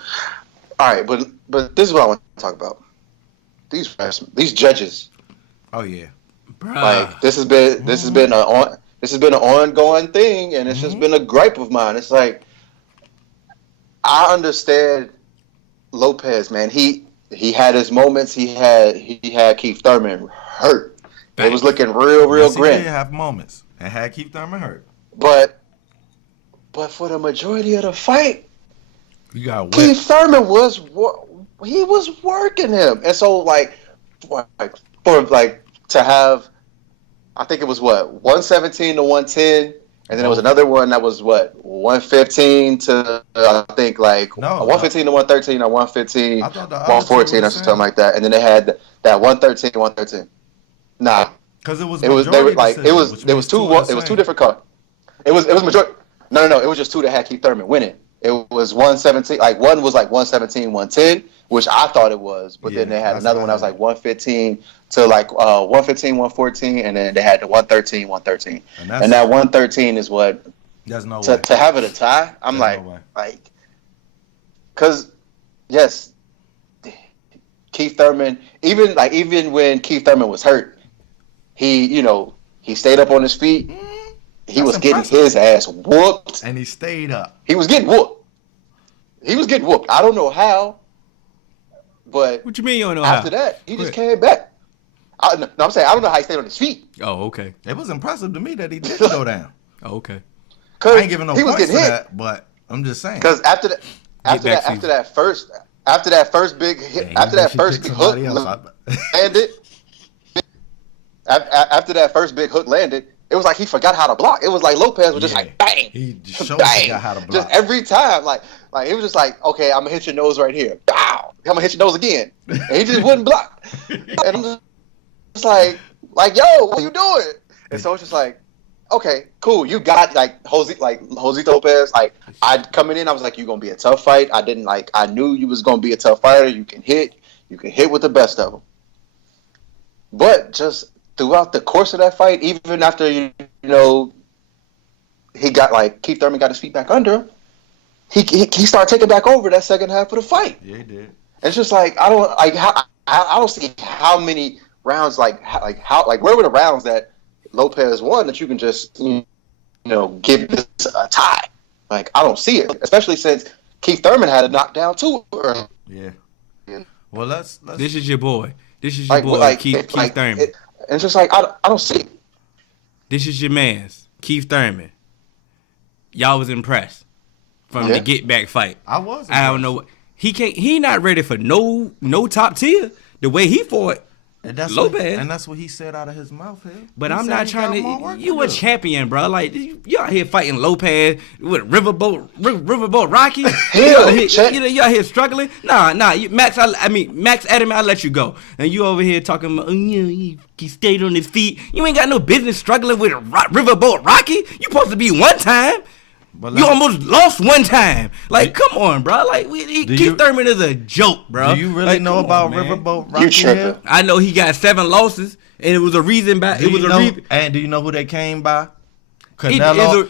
All right, but this is what I want to talk about. These judges. Oh yeah, Bruh. Like this has been an ongoing thing, and it's just been a gripe of mine. It's like I understand Lopez, man. He had his moments. He had Keith Thurman hurt. It was looking real grim. He did have moments. And had Keith Thurman hurt. But for the majority of the fight, you got Keith Thurman was working him. And so for to have, I think it was 117 to 110, and then there was another one that was 115 to I think 115 to 113 or 115 114 or something like that. And then they had that 113 to 113. Nah. Because it was two different cards. It was majority. No. It was just two that had Keith Thurman winning. It was 117. One was 117, 110, which I thought it was. But then they had another one that was 115 to 115, 114, and then they had the 113, 113. And that 113 is what. There's no way to have it a tie. I'm because yes, Keith Thurman. Even when Keith Thurman was hurt. He stayed up on his feet. He was getting his ass whooped. And he stayed up. He was getting whooped. I don't know how, but what you mean you don't know after that, he just came back. I'm saying I don't know how he stayed on his feet. Oh, okay. It was impressive to me that he didn't go down. Oh, okay. I ain't giving no points for that, but I'm just saying. Because after that first big hook landed. After that first big hook landed, it was like he forgot how to block. It was like Lopez was just bang. He showed forgot how to block. Just every time, like it was just like, okay, I'm gonna hit your nose right here. Bow. I'm gonna hit your nose again, and he just wouldn't block. And I'm just like, yo, what are you doing? And so it's just like, okay, cool. You got Jose Lopez. I coming in, I was like, you're gonna be a tough fight. I knew you was gonna be a tough fighter. You can hit with the best of them. But just throughout the course of that fight, even after he got Keith Thurman got his feet back under him, he started taking back over that second half of the fight. Yeah, he did. It's just I don't see how many rounds where were the rounds that Lopez won that you can just give this a tie. I don't see it, especially since Keith Thurman had a knockdown too early. Yeah. Well, let's. This is your boy. Keith Thurman. It's just I don't see it. This is your man's Keith Thurman. Y'all was impressed from the get back fight. I was. I don't know. He not ready for no top tier. The way he fought Lopez. And that's what he said out of his mouth here. But I'm not trying to. You a champion, bro. You out here fighting Lopez with Riverboat Rocky. You out here struggling. Nah. Max Adam, I'll let you go. And you over here talking about, he stayed on his feet. You ain't got no business struggling with Riverboat Rocky. You supposed to be one time. You almost lost one time. Like, come on, bro. Like, Keith Thurman is a joke, bro. Do you really know about Riverboat Rocky Hill? I know he got 7 losses, and it was a reason by. It was a reason. And do you know who they came by? Canelo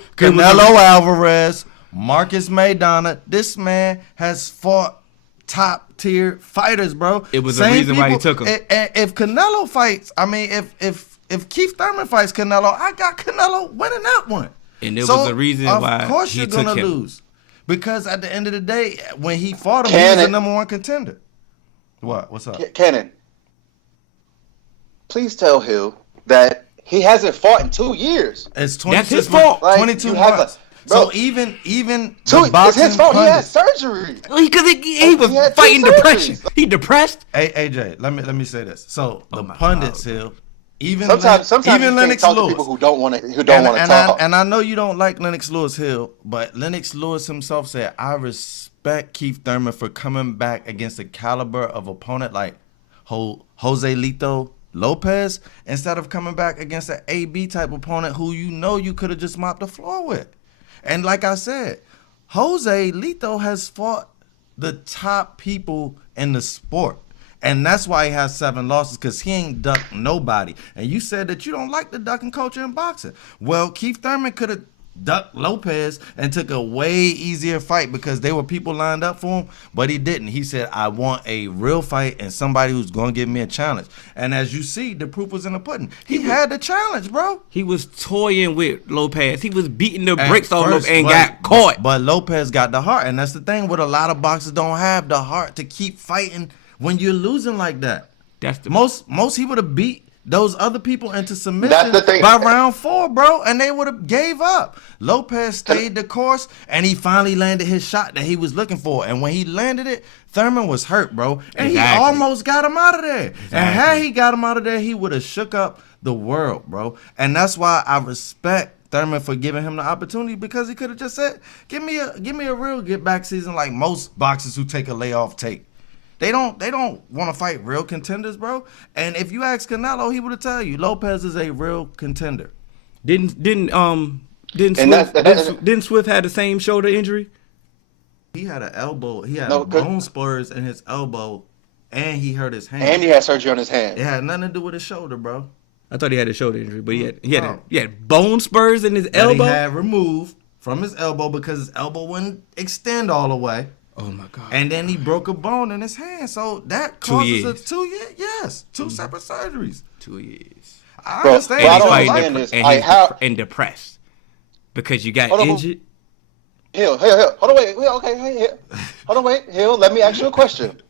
Alvarez, Marcus Maidana. This man has fought top tier fighters, bro. It was a reason why he took him. If Canelo fights, I mean, if Keith Thurman fights Canelo, I got Canelo winning that one. And there was a reason why of course he you're took gonna him. lose, because at the end of the day, when he fought him, he was the #1 contender. What's up? Cannon, please tell Hill that he hasn't fought in 2 years. It's 22 That's his fault. 22 months. Bro, so even it's his fault. He had surgery. Because he was fighting depression. He depressed. Hey, AJ, let me say this. So the pundits, Hill, even sometimes even you Lennox can't talk Lewis, to people who don't want to talk. And I know you don't like Lennox Lewis Hill, but Lennox Lewis himself said, "I respect Keith Thurman for coming back against the caliber of opponent like Jose Lito Lopez instead of coming back against an AB type opponent who you could have just mopped the floor with." And like I said, Jose Lito has fought the top people in the sport. And that's why he has 7 losses, because he ain't ducked nobody. And you said that you don't like the ducking culture in boxing. Well, Keith Thurman could have ducked Lopez and took a way easier fight because there were people lined up for him, but he didn't. He said, I want a real fight and somebody who's going to give me a challenge. And as you see, the proof was in the pudding. He had the challenge, bro. He was toying with Lopez. He was beating the brakes off Lopez and got caught. But Lopez got the heart, and that's the thing with a lot of boxers don't have the heart to keep fighting when you're losing like that. That's the most he would have beat those other people into submission by round 4, bro, and they would have gave up. Lopez stayed the course, and he finally landed his shot that he was looking for. And when he landed it, Thurman was hurt, bro, and he almost got him out of there. Exactly. And had he got him out of there, he would have shook up the world, bro. And that's why I respect Thurman for giving him the opportunity, because he could have just said, give me a real get back season like most boxers who take a layoff take. They don't want to fight real contenders, bro. And if you ask Canelo, he would have tell you Lopez is a real contender. Didn't Swift had the same shoulder injury? He had an elbow. He had bone spurs in his elbow, and he hurt his hand. And he had surgery on his hand. It had nothing to do with his shoulder, bro. I thought he had a shoulder injury, but he had bone spurs in his elbow. He had removed from his elbow because his elbow wouldn't extend all the way. Oh my God! And then he broke a bone in his hand, so that causes 2 years. Yes, 2 separate surgeries. 2 years. I understand. But I don't understand this. And depressed because you got injured. Hill, hold on, wait, okay, hold on, wait, Hill. Let me ask you a question.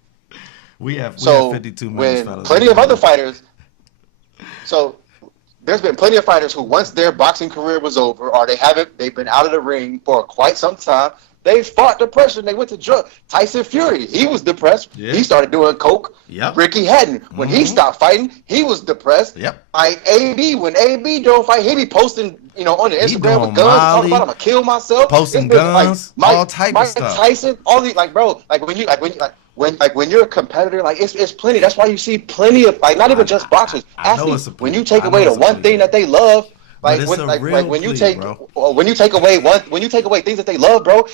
We have 52 minutes, fellas. Plenty of other fighters. So there's been plenty of fighters who, once their boxing career was over, or they've been out of the ring for quite some time. They fought depression. They went to drug. Tyson Fury, he was depressed. Yeah. He started doing coke. Yep. Ricky Hatton, when he stopped fighting, he was depressed. Yep. Like AB, when AB don't fight, he be posting, on the Instagram with guns, talking about I'm gonna kill myself. Posting guns, all type of stuff. Tyson, all these, bro, when you're a competitor, it's plenty. That's why you see plenty of not even just boxers, athletes. When you take away the one thing that they love. When you take away things that they love, bro,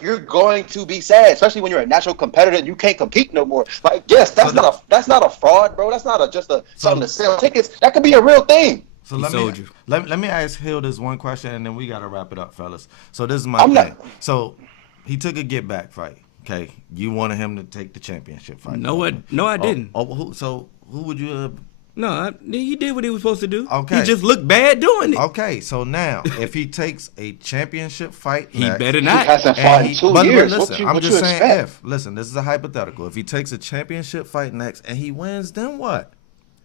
you're going to be sad, especially when you're a natural competitor and you can't compete no more. That's not a fraud, bro. That's not something to sell tickets. That could be a real thing. So let me ask Hill this one question, and then we gotta wrap it up, fellas. So this is my thing. So he took a get back fight. Okay, you wanted him to take the championship fight. No, I didn't. Who would you have? No, he did what he was supposed to do. Okay. He just looked bad doing it. Okay, so now, if he takes a championship fight he better not. He hasn't fought in 2 years. I'm just saying if. Listen, this is a hypothetical. If he takes a championship fight next and he wins, then what?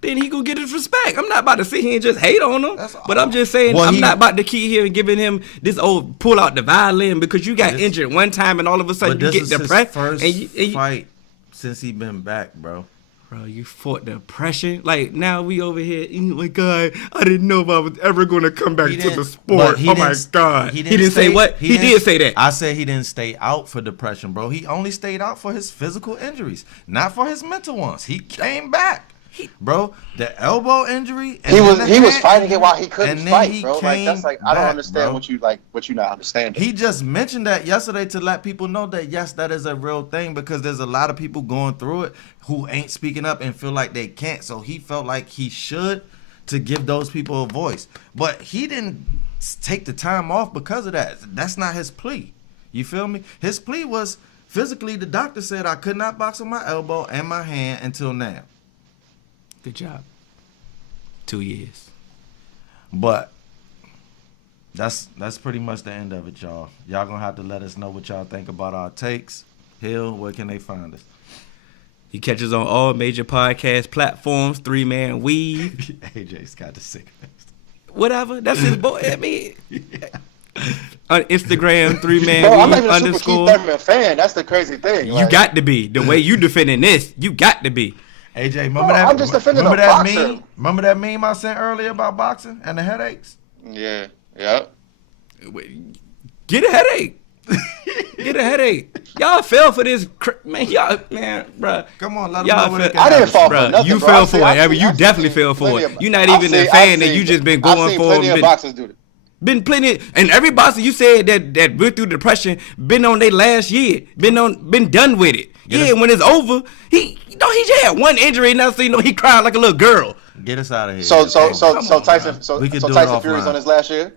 Then he gonna get his respect. I'm not about to sit here and just hate on him. But I'm just saying, I'm not about to keep here and giving him this old pull out the violin because you got injured one time and all of a sudden you get depressed. This is his first fight since he been back, bro. Bro, you fought depression. Now we over here. Oh my God, I didn't know if I was ever going to come back to the sport. Oh my God. He didn't say what? He did say that. I said he didn't stay out for depression, bro. He only stayed out for his physical injuries, not for his mental ones. He came back. bro. The elbow injury. And He was fighting it while he couldn't fight, bro. Like that's like I don't back, understand bro. what you not understanding. He just mentioned that yesterday to let people know that yes, that is a real thing because there's a lot of people going through it who ain't speaking up and feel like they can't. So he felt like he should to give those people a voice, but he didn't take the time off because of that. That's not his plea. You feel me? His plea was physically. The doctor said I could not box with my elbow and my hand until now. Good job. 2 years. But that's pretty much the end of it, y'all. Y'all gonna have to let us know what y'all think about our takes. Hill, where can they find us? You catch us on all major podcast platforms. 3-Man Weave. AJ's got the sick. Whatever. That's his boy. I mean, on Instagram, 3-Man Bro, I'm not Weave even a super Keith Thurman fan. That's the crazy thing. You got to be. The way you defending this, you got to be. AJ, remember that? I'm just defending remember a that boxer. meme? Remember that meme I sent earlier about boxing and the headaches? Yeah. Yep. Get a headache. Get a headache. Y'all fell for this, man, bro. Come on, let them Y'all know what it fell- can I didn't happen. fall Bro, for nothing. you bro. fell I've for seen- it. I've I mean, seen- you I've definitely seen fell for plenty it. of- You're not I've even a seen- fan I've that you seen- just been I've going seen for. plenty of boxers do it. Been plenty, and every boxer you said that went through depression been on their last year, been done with it. Yeah, when it's over, he just had one injury, and now so he cried like a little girl. Get us out of here. So Come Tyson We can do it Tyson Fury's offline. on his last year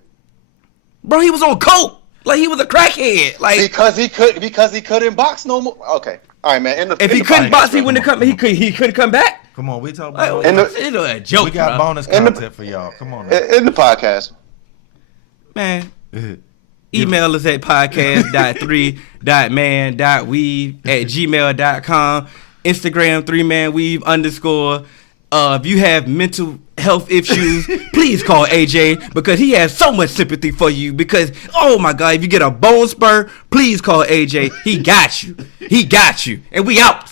Bro, he was on coke like he was a crackhead. Like because he couldn't box no more. Okay, all right, man. if he couldn't box, he wouldn't come. He couldn't come back. Come on, we talk Like, about it's a joke, we got bro. bonus content for y'all. Come on, man. in the podcast. Man. Email us at podcast.3.man.weave@gmail.com. Instagram 3manweave_. If you have mental health issues, please call AJ because he has so much sympathy for you. Because oh my God, if you get a bone spur, please call AJ. He got you. He got you. And we out.